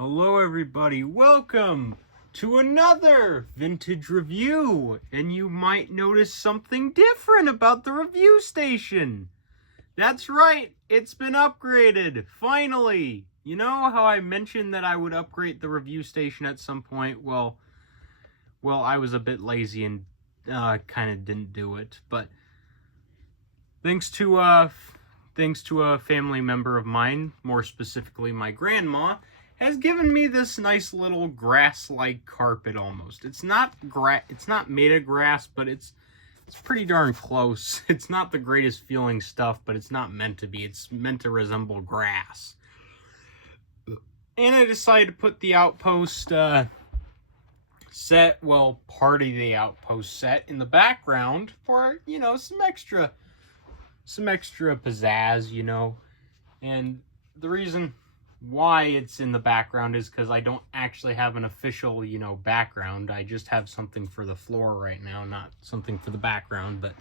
Hello everybody, welcome to another vintage review, and you might notice something different about the review station. That's right, it's been upgraded, finally. You know how I mentioned that I would upgrade the review station at some point? Well, I was a bit lazy and kind of didn't do it, but thanks to a family member of mine, more specifically my grandma, has given me this nice little grass-like carpet almost. It's not made of grass, but it's pretty darn close. It's not the greatest feeling stuff, but it's not meant to be. It's meant to resemble grass. And I decided to put the outpost set, well, part of the outpost set in the background for, you know, some extra pizzazz, you know. And the reason why it's in the background is because I don't actually have an official, you know, background. I just have something for the floor right now, not something for the background, but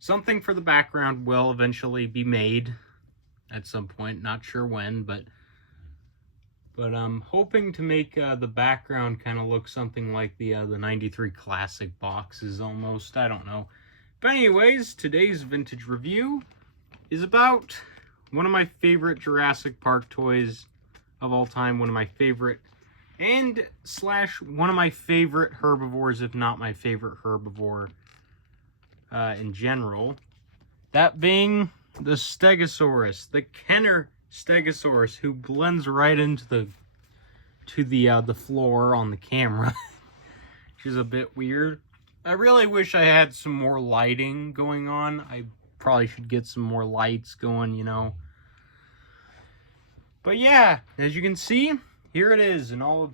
something for the background will eventually be made at some point. Not sure when, but I'm hoping to make the background kind of look something like the 93 Classic boxes almost. I don't know. But anyways, today's vintage review is about one of my favorite Jurassic Park toys of all time, one of my favorite, and / one of my favorite herbivores, if not my favorite herbivore in general. That being the Stegosaurus, the Kenner Stegosaurus, who blends right into the floor on the camera, which is a bit weird. I really wish I had some more lighting going on. I probably should get some more lights going, you know. But yeah, as you can see, here it is in all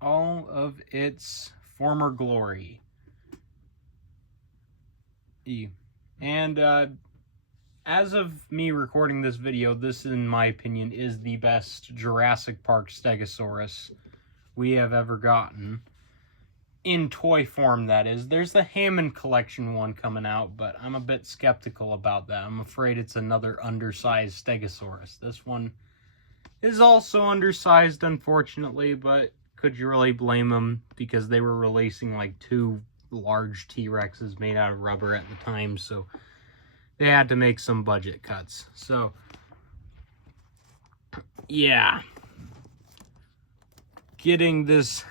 of its former glory. And as of me recording this video, this, in my opinion, is the best Jurassic Park Stegosaurus we have ever gotten. In toy form, that is. There's the Hammond Collection one coming out, but I'm a bit skeptical about that. I'm afraid it's another undersized Stegosaurus. This one is also undersized, unfortunately, but could you really blame them? Because they were releasing like 2 large T-Rexes made out of rubber at the time, so they had to make some budget cuts. So, yeah. Getting this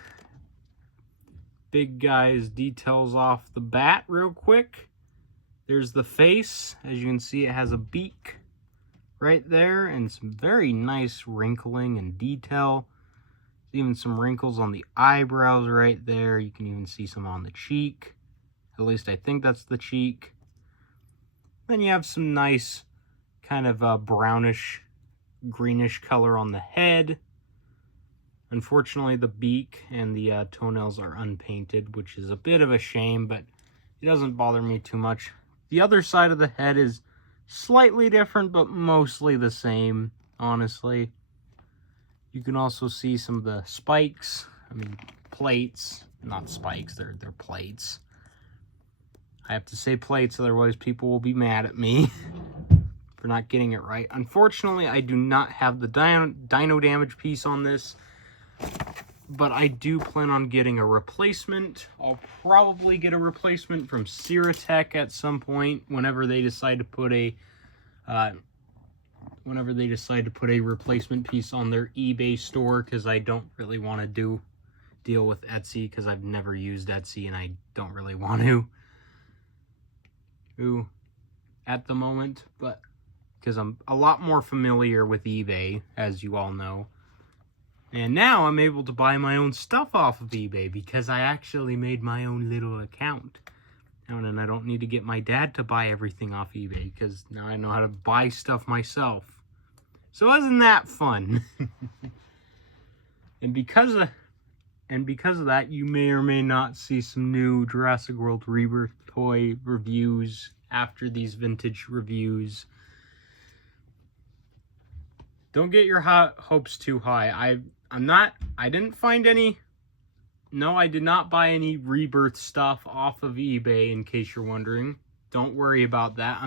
big guy's details off the bat real quick. There's the face. As you can see, it has a beak right there and some very nice wrinkling and detail. There's even some wrinkles on the eyebrows right there. You can even see some on the cheek. At least I think that's the cheek. Then you have some nice kind of brownish, greenish color on the head. Unfortunately, the beak and the toenails are unpainted, which is a bit of a shame, but it doesn't bother me too much. The other side of the head is slightly different, but mostly the same, honestly. You can also see some of the spikes. I mean, plates. Not spikes, they're plates. I have to say plates, otherwise people will be mad at me for not getting it right. Unfortunately, I do not have the dino damage piece on this, but I do plan on getting a replacement. I'll probably get a replacement from Siratech at some point whenever they decide to put a replacement piece on their eBay store, because I don't really want to deal with Etsy, because I've never used Etsy and I don't really want to at the moment, but because I'm a lot more familiar with eBay, as you all know. And now I'm able to buy my own stuff off of eBay because I actually made my own little account. And I don't need to get my dad to buy everything off eBay because now I know how to buy stuff myself. So isn't that fun? And because of that, you may or may not see some new Jurassic World Rebirth toy reviews after these vintage reviews. Don't get your hopes too high. I didn't find any. No, I did not buy any Rebirth stuff off of eBay, in case you're wondering. Don't worry about that.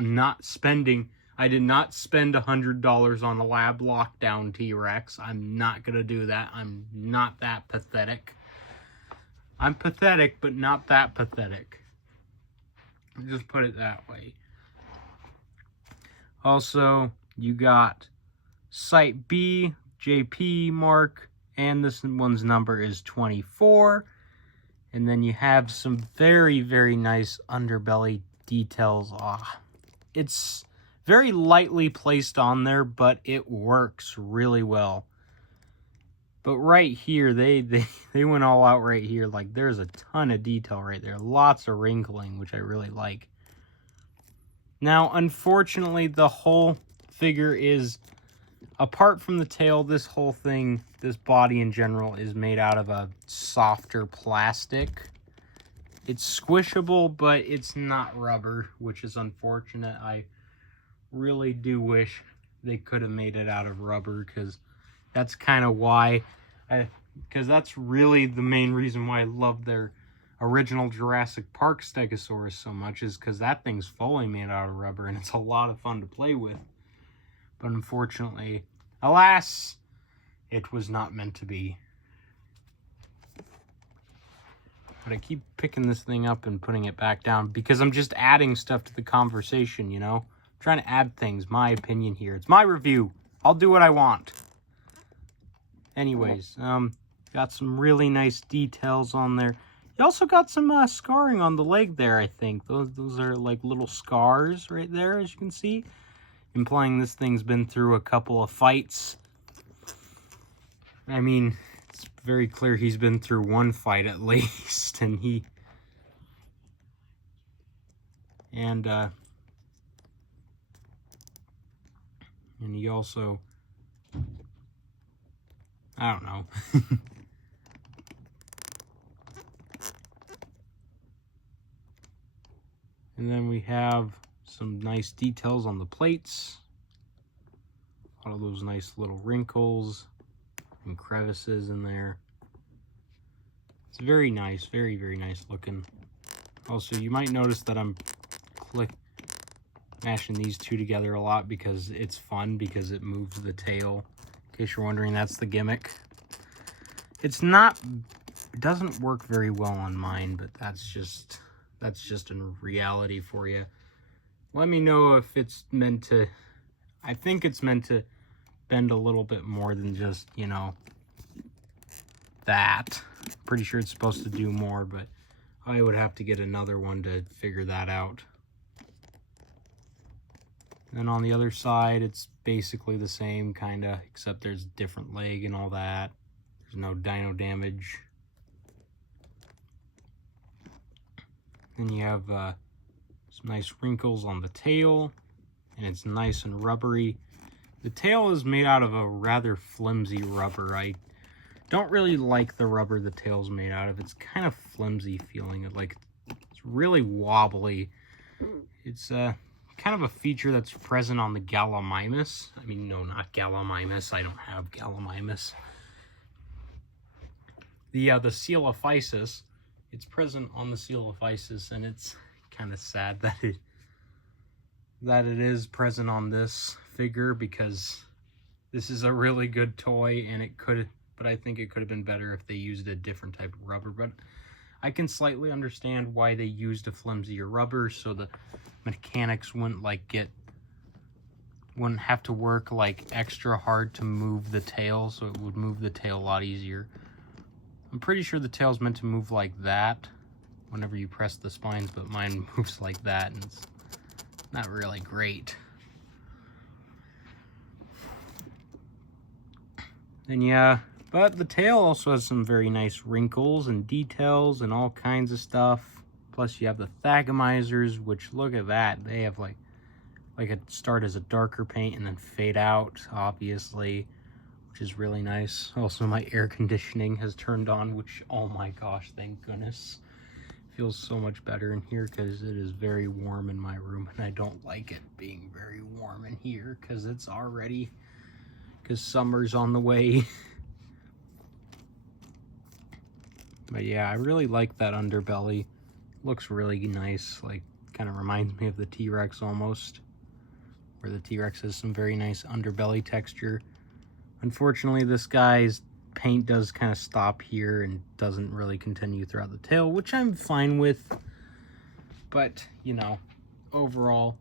I did not spend $100 on a lab lockdown T-Rex. I'm not going to do that. I'm not that pathetic. I'm pathetic, but not that pathetic. I'll just put it that way. Also, you got Site B, JP mark, and this one's number is 24. And then you have some very, very nice underbelly details. It's very lightly placed on there, but it works really well. But right here, they went all out right here. Like, there's a ton of detail right there. Lots of wrinkling, which I really like. Now, unfortunately, the whole figure is, apart from the tail, this whole thing, this body in general, is made out of a softer plastic. It's squishable, but it's not rubber, which is unfortunate. I really do wish they could have made it out of rubber, because that's kind of why, because that's really the main reason why I love their original Jurassic Park Stegosaurus so much, is because that thing's fully made out of rubber, and it's a lot of fun to play with. But unfortunately, alas, it was not meant to be. But I keep picking this thing up and putting it back down because I'm just adding stuff to the conversation, you know? I'm trying to add things, my opinion here. It's my review. I'll do what I want. Anyways, got some really nice details on there. You also got some scarring on the leg there, I think. Those are like little scars right there, as you can see. Implying this thing's been through a couple of fights. I mean, it's very clear he's been through one fight at least, and he also, I don't know. And then we have some nice details on the plates. All of those nice little wrinkles and crevices in there. It's very nice, very, very nice looking. Also, you might notice that I'm mashing these two together a lot because it's fun, because it moves the tail. In case you're wondering, that's the gimmick. It doesn't work very well on mine, but that's just a reality for you. Let me know if it's meant to, I think it's meant to bend a little bit more than just, you know, that. Pretty sure it's supposed to do more, but I would have to get another one to figure that out. Then on the other side, it's basically the same, kind of, except there's a different leg and all that. There's no dino damage. Then you have some nice wrinkles on the tail, and it's nice and rubbery. The tail is made out of a rather flimsy rubber. I don't really like the rubber the tail's made out of. It's kind of flimsy feeling. Like, it's really wobbly. It's kind of a feature that's present on the Gallimimus. I mean, no, not Gallimimus. I don't have Gallimimus. The Coelophysis. It's present on the Coelophysis, and it's kind of sad that it is present on this figure, because this is a really good toy, and but I think it could have been better if they used a different type of rubber. But I can slightly understand why they used a flimsier rubber, so the mechanics wouldn't have to work like extra hard to move the tail, so it would move the tail a lot easier. I'm pretty sure the tail's meant to move like that whenever you press the spines, but mine moves like that, and it's not really great. And yeah, but the tail also has some very nice wrinkles and details and all kinds of stuff. Plus you have the Thagomisers, which, look at that. They have like it start as a darker paint and then fade out, obviously, which is really nice. Also, my air conditioning has turned on, which, oh my gosh, thank goodness. Feels so much better in here because it is very warm in my room, and I don't like it being very warm in here because summer's on the way. But yeah, I really like that underbelly. Looks really nice, like, kind of reminds me of the T-Rex almost. where the T-Rex has some very nice underbelly texture. Unfortunately, this guy's paint does kind of stop here and doesn't really continue throughout the tail, which I'm fine with. But, you know, overall,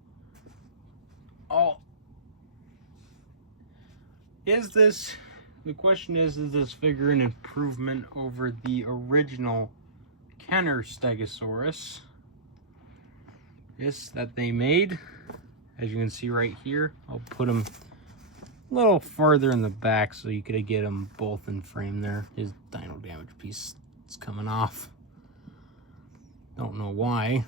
the question is this figure an improvement over the original Kenner Stegosaurus? Yes, that they made. As you can see right here, I'll put him a little farther in the back so you could get them both in frame there. His dino damage piece is coming off. Don't know why.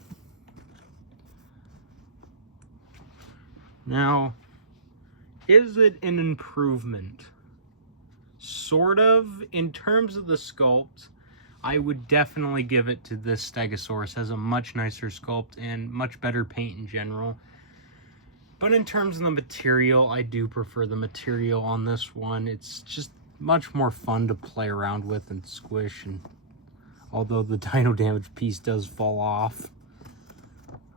Now, is it an improvement? Sort of. In terms of the sculpt, I would definitely give it to this Stegosaurus. It has a much nicer sculpt and much better paint in general. But in terms of the material, I do prefer the material on this one. It's just much more fun to play around with and squish. And although the dino damage piece does fall off.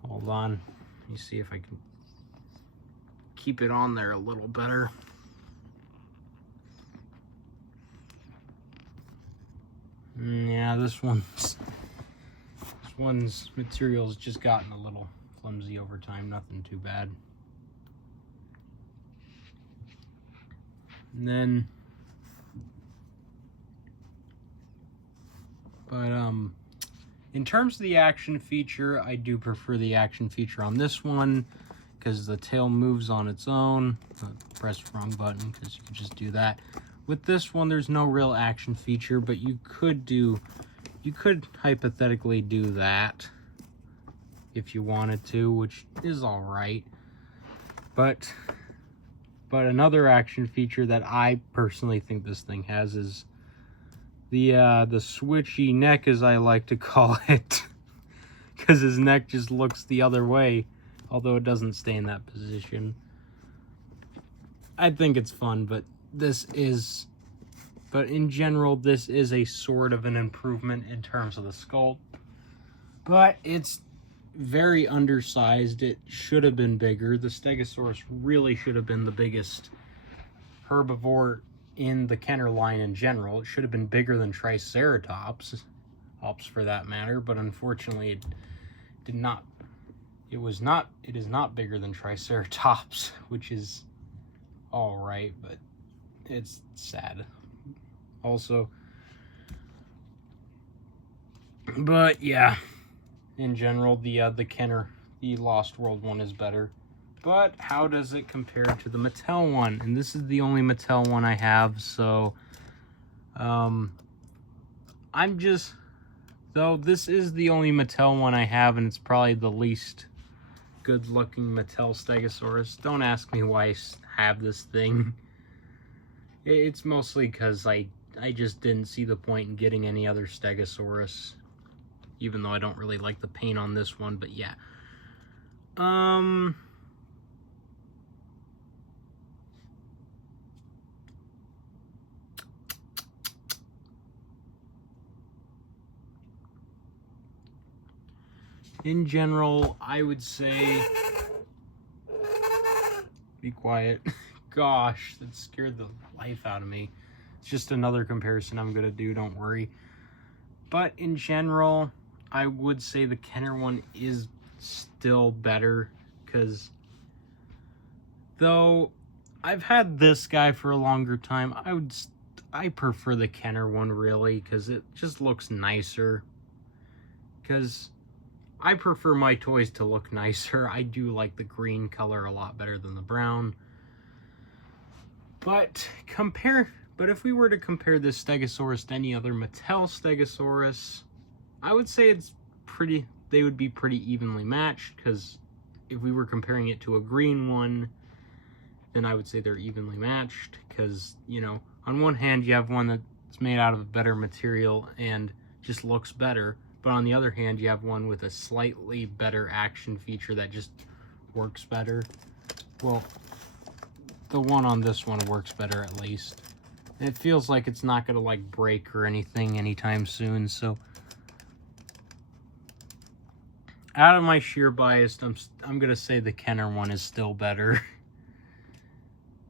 Hold on. Let me see if I can keep it on there a little better. Yeah, this one's material's just gotten a little flimsy over time. Nothing too bad. And then, in terms of the action feature, I do prefer the action feature on this one because the tail moves on its own. Press the wrong button because you can just do that. With this one, there's no real action feature, but you could hypothetically do that if you wanted to, which is all right. But another action feature that I personally think this thing has is the switchy neck, as I like to call it, because his neck just looks the other way, although it doesn't stay in that position. I think it's fun, but in general, this is a sort of an improvement in terms of the sculpt. But it's very undersized. It should have been bigger. The Stegosaurus really should have been the biggest herbivore in the Kenner line in general. It should have been bigger than Triceratops, for that matter, but unfortunately it did not. It is not bigger than Triceratops, which is all right, but it's sad also. But yeah, in general, the Kenner, the Lost World one is better. But how does it compare to the Mattel one? And this is the only Mattel one I have, so this is the only Mattel one I have, and it's probably the least good looking Mattel Stegosaurus. Don't ask me why I have this thing. It's mostly because I just didn't see the point in getting any other Stegosaurus, even though I don't really like the paint on this one. But yeah, in general, I would say, be quiet. Gosh, that scared the life out of me. It's just another comparison I'm gonna do, don't worry. But in general, I would say the Kenner one is still better, because though I've had this guy for a longer time, I prefer the Kenner one, really, because it just looks nicer. Because I prefer my toys to look nicer. I do like the green color a lot better than the brown. But if we were to compare this Stegosaurus to any other Mattel Stegosaurus, I would say they would be pretty evenly matched, because if we were comparing it to a green one, then I would say they're evenly matched, because, you know, on one hand you have one that's made out of a better material and just looks better, but on the other hand you have one with a slightly better action feature that just works better. Well, the one on this one works better, at least. It feels like it's not gonna like break or anything anytime soon, so out of my sheer bias, I'm gonna say the Kenner one is still better.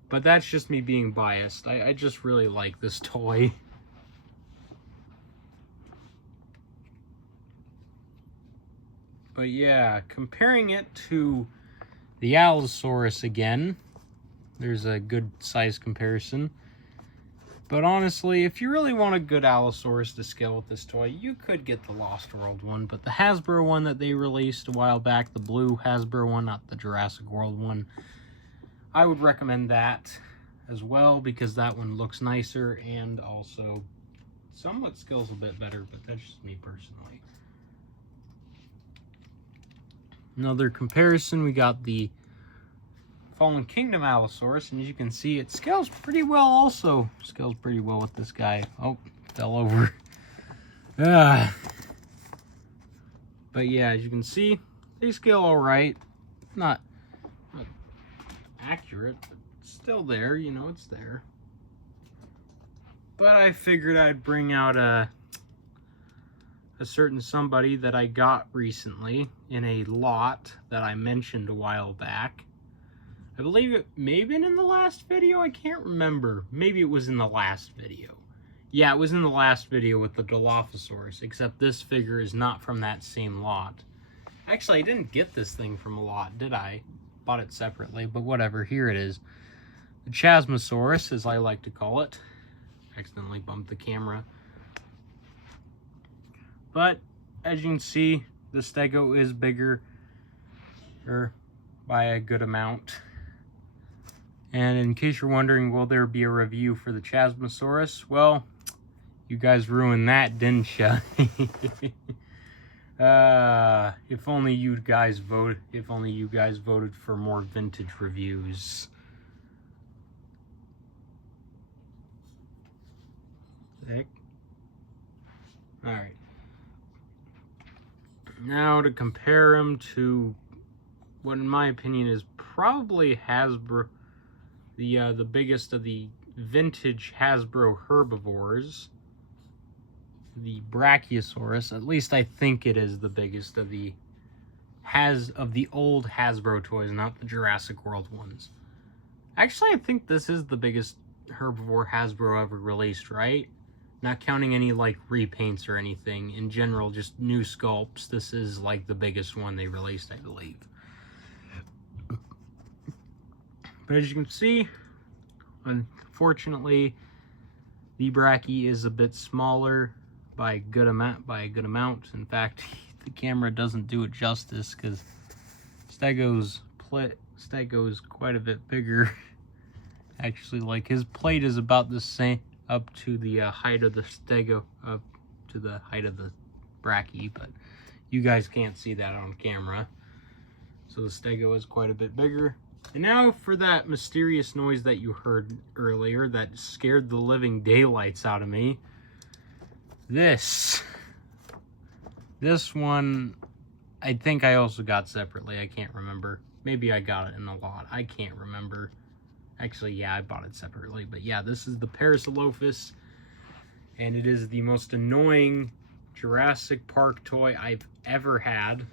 But that's just me being biased. I just really like this toy. But yeah, comparing it to the Allosaurus again, there's a good size comparison. But honestly, if you really want a good Allosaurus to scale with this toy, you could get the Lost World one. But the Hasbro one that they released a while back, the blue Hasbro one, not the Jurassic World one, I would recommend that as well, because that one looks nicer and also somewhat scales a bit better, but that's just me personally. Another comparison, we got the Fallen Kingdom Allosaurus, and as you can see, it scales pretty well also. Scales pretty well with this guy. Oh, fell over. But yeah, as you can see, they scale alright. Not accurate, but still there, you know, it's there. But I figured I'd bring out a certain somebody that I got recently in a lot that I mentioned a while back. I believe it may have been in the last video, I can't remember. Maybe it was in the last video. Yeah, it was in the last video with the Dilophosaurus, except this figure is not from that same lot. Actually, I didn't get this thing from a lot, did I? Bought it separately, but whatever, here it is. The Chasmosaurus, as I like to call it. Accidentally bumped the camera. But, as you can see, the Stego is bigger by a good amount. And in case you're wondering, will there be a review for the Chasmosaurus? Well, you guys ruined that, didn't ya? If only you guys voted for more vintage reviews. Heck. Alright. Now to compare him to what in my opinion is probably Hasbro, the biggest of the vintage Hasbro herbivores, the Brachiosaurus. At least I think it is the biggest of the old Hasbro toys, not the Jurassic World ones. Actually, I think this is the biggest herbivore Hasbro ever released, right? Not counting any like repaints or anything. In general, just new sculpts. This is like the biggest one they released, I believe. But as you can see, unfortunately, the Brachie is a bit smaller by a good amount. In fact, the camera doesn't do it justice because Stego's quite a bit bigger. Actually, like his plate is about the same up to the height of the Stego, up to the height of the Brachie, but you guys can't see that on camera. So the Stego is quite a bit bigger. And now for that mysterious noise that you heard earlier that scared the living daylights out of me. This one, I think I also got separately. I can't remember. Maybe I got it in a lot. I can't remember. Actually, yeah, I bought it separately. But yeah, this is the Parasaurolophus. And it is the most annoying Jurassic Park toy I've ever had.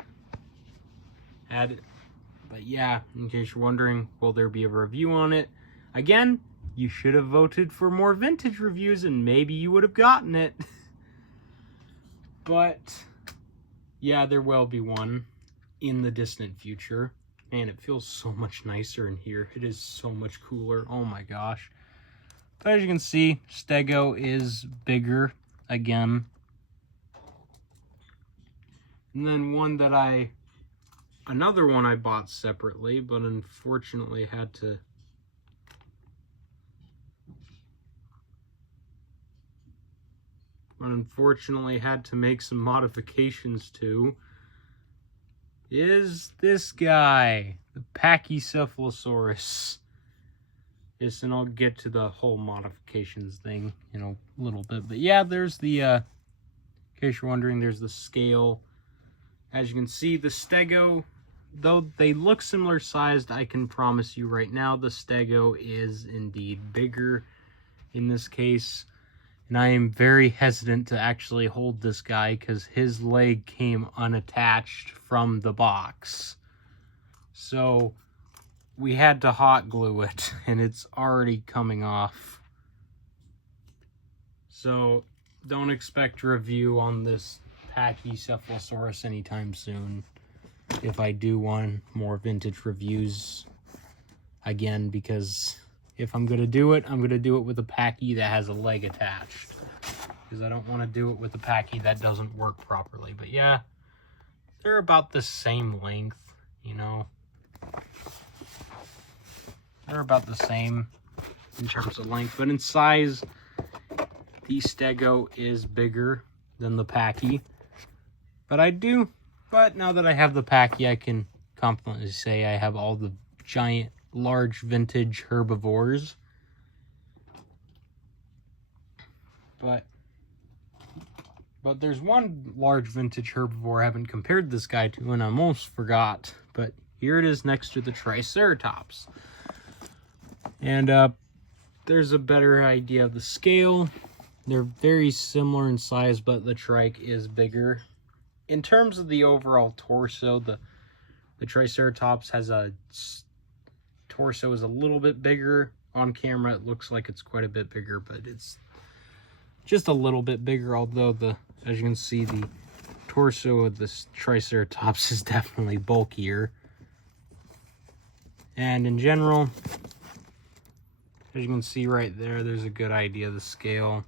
But yeah, in case you're wondering, will there be a review on it? Again, you should have voted for more vintage reviews and maybe you would have gotten it. But yeah, there will be one in the distant future. Man, it feels so much nicer in here. It is so much cooler. Oh my gosh. But as you can see, Stego is bigger again. And then another one I bought separately, but unfortunately had to make some modifications to, is this guy, the Pachycephalosaurus. Yes, and I'll get to the whole modifications thing in a little bit. But yeah, there's the, in case you're wondering, there's the scale. As you can see, the Stego, though they look similar sized, I can promise you right now, the Stego is indeed bigger in this case. And I am very hesitant to actually hold this guy because his leg came unattached from the box. So we had to hot glue it, and it's already coming off. So don't expect a review on this Pachycephalosaurus anytime soon. If I do one more vintage reviews again, because if I'm gonna do it, I'm gonna do it with a Pachy that has a leg attached, because I don't want to do it with a Pachy that doesn't work properly. But yeah, they're about the same length, you know. They're about the same in terms of length, but in size, the Stego is bigger than the Pachy. But now that I have the Pachy, I can confidently say I have all the giant, large vintage herbivores. But there's one large vintage herbivore I haven't compared this guy to, and I almost forgot. But here it is next to the Triceratops. And there's a better idea of the scale. They're very similar in size, but the trike is bigger. In terms of the overall torso, the Triceratops has a torso is a little bit bigger. On camera, it looks like it's quite a bit bigger, but it's just a little bit bigger, although as you can see, the torso of this Triceratops is definitely bulkier. And in general, as you can see right there, there's a good idea of the scale.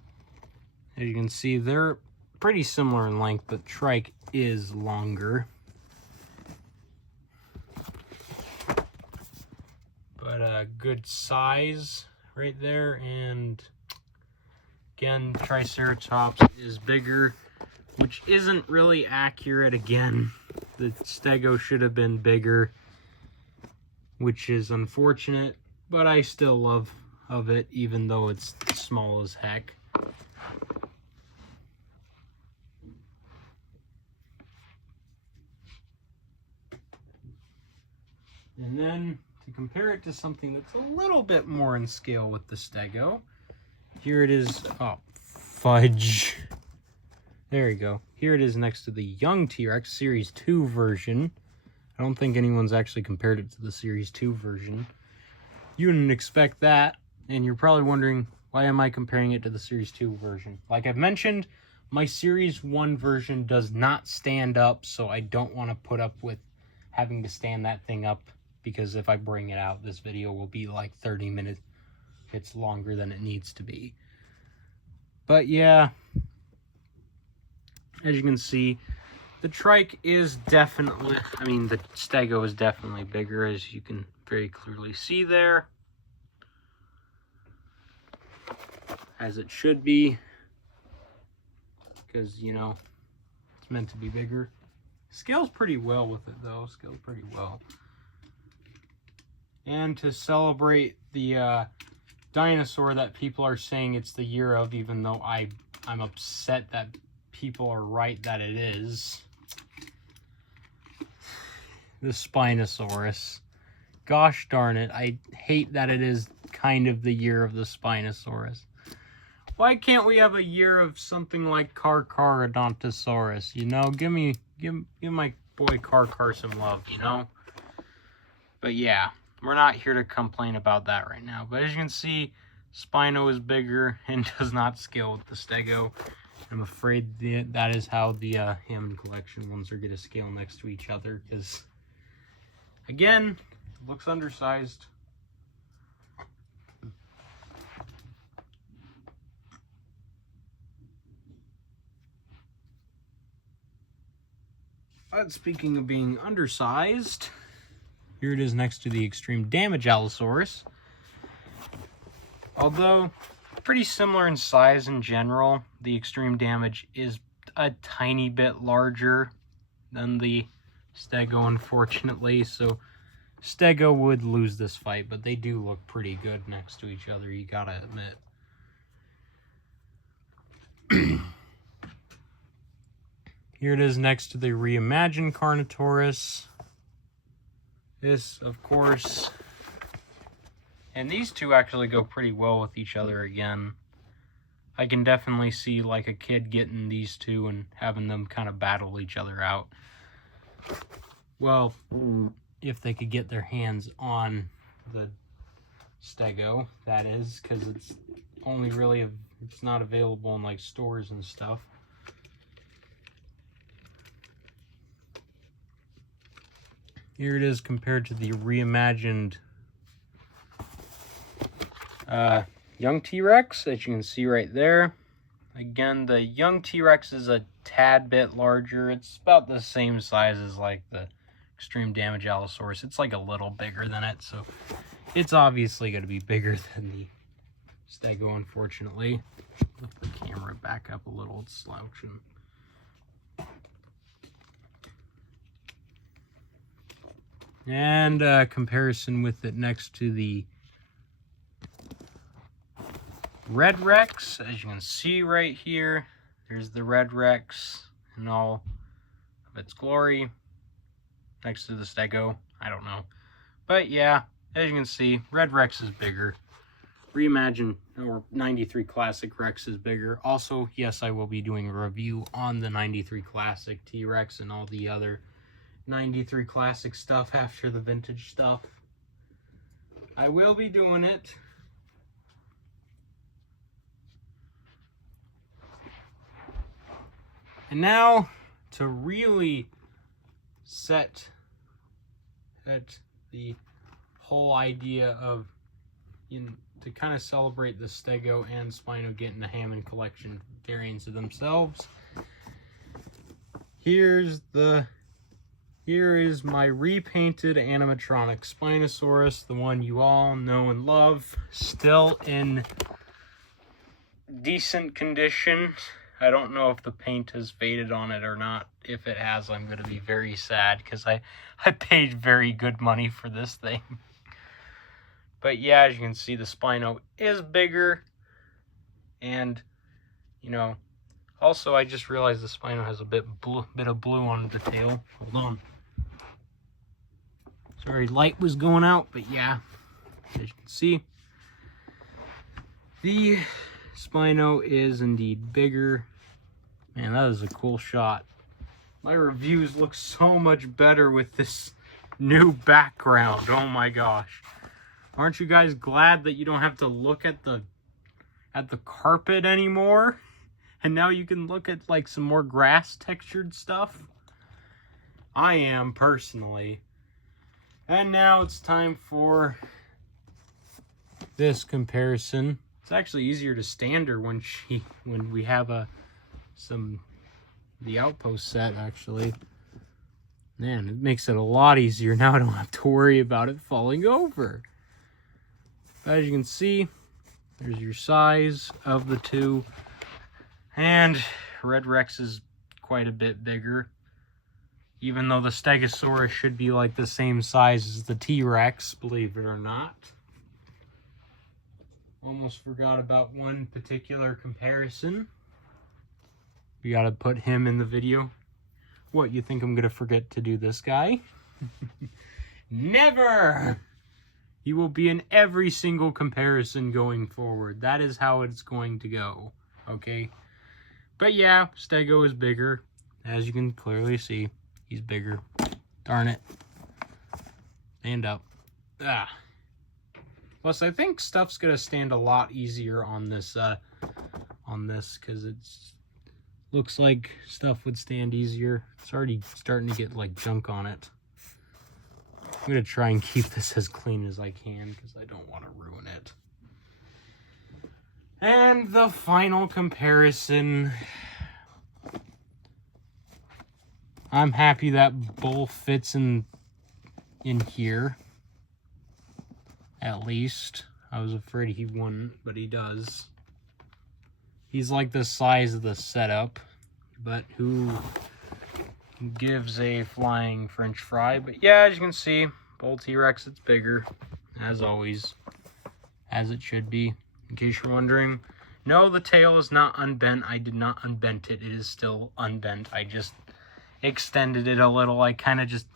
As you can see, they're pretty similar in length, but trike is longer. But a good size right there, and again, Triceratops is bigger, which isn't really accurate. Again, the Stego should have been bigger, which is unfortunate, but I still love of it, even though it's small as heck. And then to compare it to something that's a little bit more in scale with the Stego, here it is. Oh, fudge. There you go. Here it is next to the young T-Rex Series 2 version. I don't think anyone's actually compared it to the Series 2 version. You wouldn't expect that, and you're probably wondering, why am I comparing it to the Series 2 version? Like I've mentioned, my Series 1 version does not stand up, so I don't want to put up with having to stand that thing up, because if I bring it out, this video will be like 30 minutes. It's longer than it needs to be. But yeah, as you can see, the trike is definitely, the Stego is definitely bigger, as you can very clearly see there. As it should be, because, you know, it's meant to be bigger. Scales pretty well with it, though. Scales pretty well. And to celebrate the dinosaur that people are saying it's the year of, even though I'm upset that people are right that it is, the Spinosaurus. Gosh darn it, I hate that it is kind of the year of the Spinosaurus. Why can't we have a year of something like Carcharodontosaurus, you know? Give my boy Car some love, you know? But yeah, we're not here to complain about that right now. But as you can see, Spino is bigger and does not scale with the Stego. I'm afraid that is how the Hammond Collection ones are going to scale next to each other, because, again, it looks undersized. But speaking of being undersized, here it is next to the Extreme Damage Allosaurus. Although pretty similar in size in general, the Extreme Damage is a tiny bit larger than the Stego, unfortunately. So Stego would lose this fight, but they do look pretty good next to each other, you gotta admit. Here it is next to the Reimagined Carnotaurus. This, of course, and these two actually go pretty well with each other again. I can definitely see like a kid getting these two and having them kind of battle each other out. Well, if they could get their hands on the Stego, that is, because it's only really, it's not available in like stores and stuff. Here it is compared to the reimagined young T-Rex, as you can see right there. Again, the young T-Rex is a tad bit larger. It's about the same size as like the extreme damage Allosaurus. It's like a little bigger than it, so it's obviously going to be bigger than the Stego, unfortunately. Lift the camera back up a little, it's slouching. And comparison with it next to the Red Rex, as you can see right here, there's the Red Rex in all of its glory next to the Stego. I don't know, but yeah, as you can see, Red Rex is bigger. Reimagined or 93 Classic Rex is bigger. Also, yes, I will be doing a review on the 93 Classic T-Rex and all the other 93 Classic stuff after the vintage stuff. I will be doing it. And now, to really set the whole idea of, to kind of celebrate the Stego and Spino getting the Hammond collection variants of themselves, here is my repainted animatronic Spinosaurus, the one you all know and love, still in decent condition. I don't know if the paint has faded on it or not. If it has, I'm going to be very sad because I paid very good money for this thing. But yeah, as you can see, the Spino is bigger. And, you know, also I just realized the Spino has a bit of blue on the tail. Hold on. Sorry, light was going out, but yeah, as you can see, the Spino is indeed bigger. Man, that is a cool shot. My reviews look so much better with this new background. Oh my gosh. Aren't you guys glad that you don't have to look at the carpet anymore? And now you can look at like some more grass textured stuff? I am, personally. And now it's time for this comparison. It's actually easier to stand her when we have the outpost set, actually. Man, it makes it a lot easier. Now I don't have to worry about it falling over. As you can see, there's your size of the two. And Red Rex is quite a bit bigger. Even though the Stegosaurus should be like the same size as the T-Rex, believe it or not. Almost forgot about one particular comparison. We gotta put him in the video. What, you think I'm gonna forget to do this guy? Never! He will be in every single comparison going forward. That is how it's going to go, okay? But yeah, Stego is bigger. As you can clearly see, he's bigger. Darn it. Stand up. Ah. Plus, I think stuff's gonna stand a lot easier on this, because it's looks like stuff would stand easier. It's already starting to get like junk on it. I'm gonna try and keep this as clean as I can because I don't want to ruin it. And the final comparison. I'm happy that Bull fits in here. At least. I was afraid he wouldn't, but he does. He's like the size of the setup, but who gives a flying French fry? But yeah, as you can see, Bull T-Rex, it's bigger, as always, as it should be. In case you're wondering, no, the tail is not unbent. I did not unbent it. It is still unbent. I just extended it a little. I kind of just,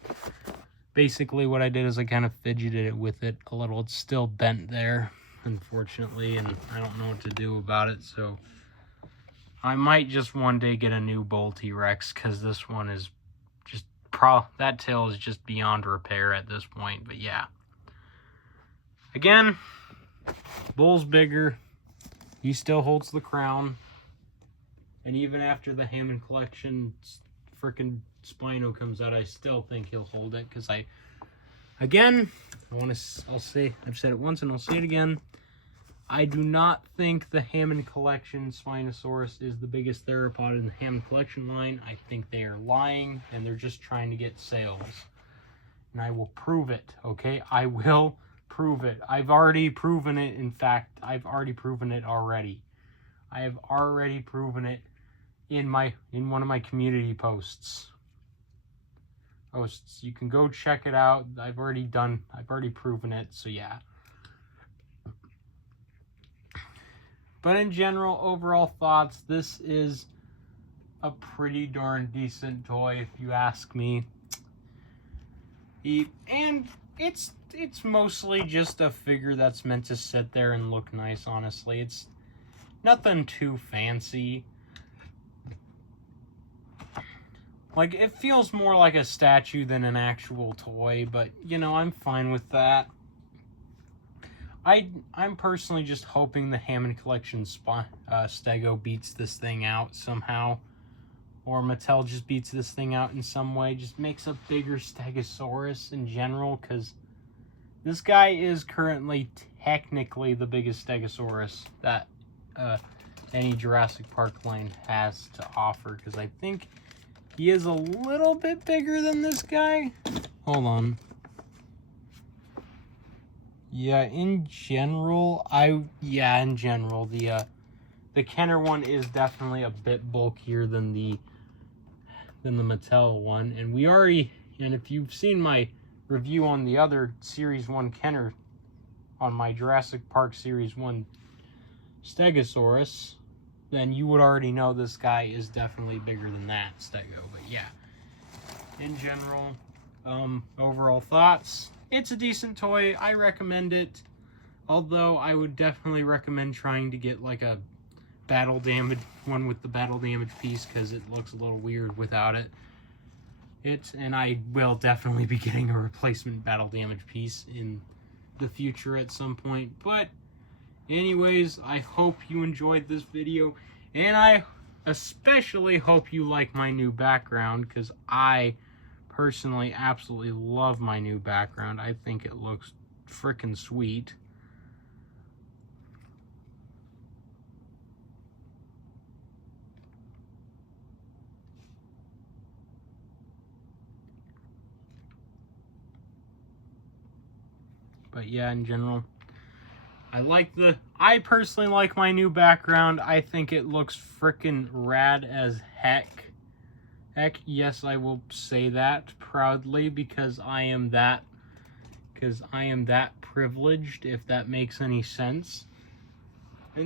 basically what I did is I kind of fidgeted it with it a little. It's still bent there, unfortunately, and I don't know what to do about it, so I might just one day get a new Bull T-Rex, because this one is just, that tail is just beyond repair at this point, but yeah. Again, bull's bigger. He still holds the crown. And even after the Hammond Collection freaking Spino comes out, I still think he'll hold it. Because I'll say, I've said it once and I'll say it again. I do not think the Hammond Collection Spinosaurus is the biggest theropod in the Hammond Collection line. I think they are lying and they're just trying to get sales. And I will prove it, okay? I will prove it. I've already proven it. In fact, I've already proven it already. I have already proven it in one of my community posts. You can go check it out. I've already proven it, so yeah. But in general, overall thoughts, this is a pretty darn decent toy, if you ask me. And it's mostly just a figure that's meant to sit there and look nice, honestly. It's nothing too fancy. Like, it feels more like a statue than an actual toy, but, you know, I'm fine with that. I'm personally just hoping the Hammond Collection Stego beats this thing out somehow. Or Mattel just beats this thing out in some way. Just makes a bigger Stegosaurus in general, because this guy is currently technically the biggest Stegosaurus that any Jurassic Park line has to offer. Because I think he is a little bit bigger than this guy. Hold on. Yeah, in general, the Kenner one is definitely a bit bulkier than the Mattel one, and if you've seen my review on the other Series 1 Kenner, on my Jurassic Park Series 1 Stegosaurus, then you would already know this guy is definitely bigger than that Stego. But yeah, in general, overall thoughts. It's a decent toy. I recommend it. Although I would definitely recommend trying to get like a battle damage one with the battle damage piece, because it looks a little weird without it. And I will definitely be getting a replacement battle damage piece in the future at some point. But anyways, I hope you enjoyed this video, and I especially hope you like my new background, because I personally absolutely love my new background. I think it looks freaking sweet. But yeah, in general, I personally like my new background. I think it looks freaking rad as heck. Yes, I will say that proudly, because I am that privileged, if that makes any sense. But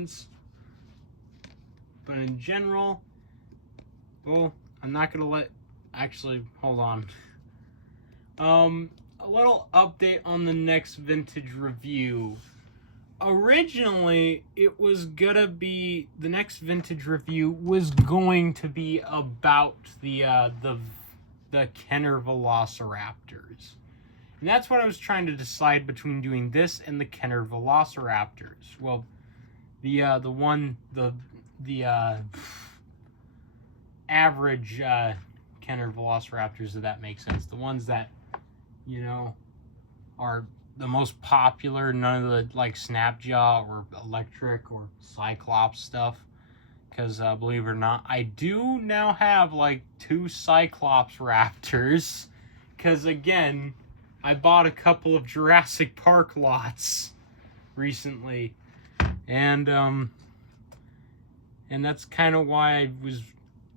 in general, well, I'm not gonna hold on. A little update on the next vintage review. Originally, it was gonna be, the next vintage review was going to be about the Kenner Velociraptors. And that's what I was trying to decide between doing this and the Kenner Velociraptors. Well, the average Kenner Velociraptors, if that makes sense. The ones that, you know, are the most popular, none of the like Snapjaw or Electric or Cyclops stuff. Because believe it or not, I do now have like 2 Cyclops Raptors. Because again, I bought a couple of Jurassic Park lots recently, and that's kind of why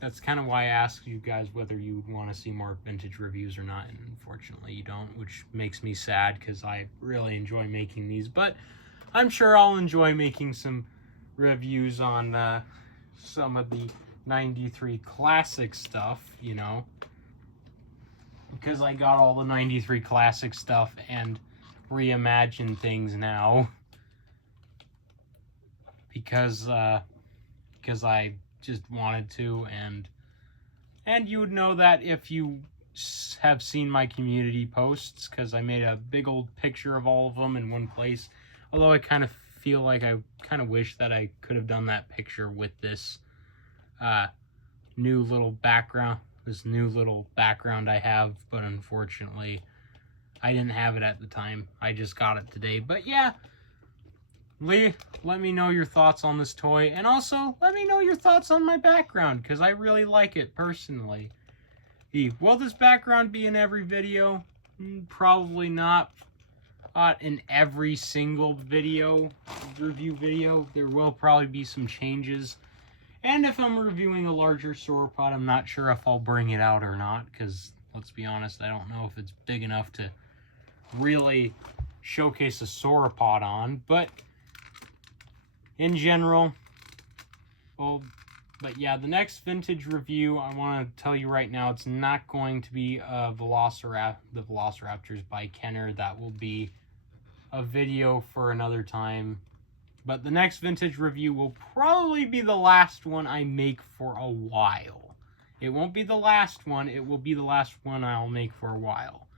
I asked you guys whether you would want to see more vintage reviews or not, and unfortunately you don't, which makes me sad, because I really enjoy making these. But I'm sure I'll enjoy making some reviews on some of the 93 classic stuff, you know, because I got all the 93 classic stuff and reimagine things now, because I just wanted to, and you would know that if you have seen my community posts, because I made a big old picture of all of them in one place, Although I kind of feel like I kind of wish that I could have done that picture with this new little background I have, but unfortunately I didn't have it at the time. I just got it today. But yeah, let me know your thoughts on this toy, and also let me know your thoughts on my background, because I really like it personally. Will this background be in every video? Probably not. In every single review video. There will probably be some changes. And if I'm reviewing a larger sauropod, I'm not sure if I'll bring it out or not, because let's be honest, I don't know if it's big enough to really showcase a sauropod on. But in general, but yeah, the next vintage review, I want to tell you right now, it's not going to be the Velociraptors by Kenner. That will be a video for another time. But the next vintage review will probably be the last one I make for a while. It won't be the last one. It will be the last one I'll make for a while.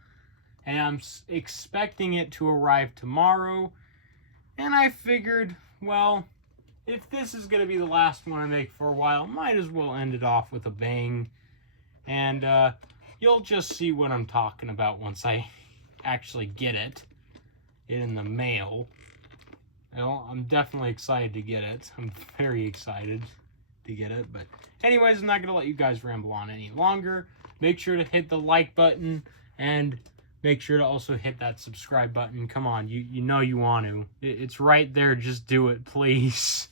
And I'm expecting it to arrive tomorrow. And I figured, well, if this is going to be the last one I make for a while, might as well end it off with a bang. And you'll just see what I'm talking about once I actually get it in the mail. Well, I'm definitely excited to get it. I'm very excited to get it. But anyways, I'm not going to let you guys ramble on any longer. Make sure to hit the like button, and make sure to also hit that subscribe button. Come on, you know you want to. It's right there. Just do it, please.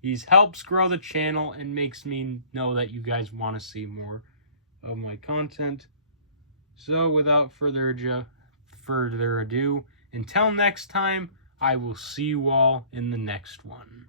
These helps grow the channel and makes me know that you guys want to see more of my content. So without further ado, until next time, I will see you all in the next one.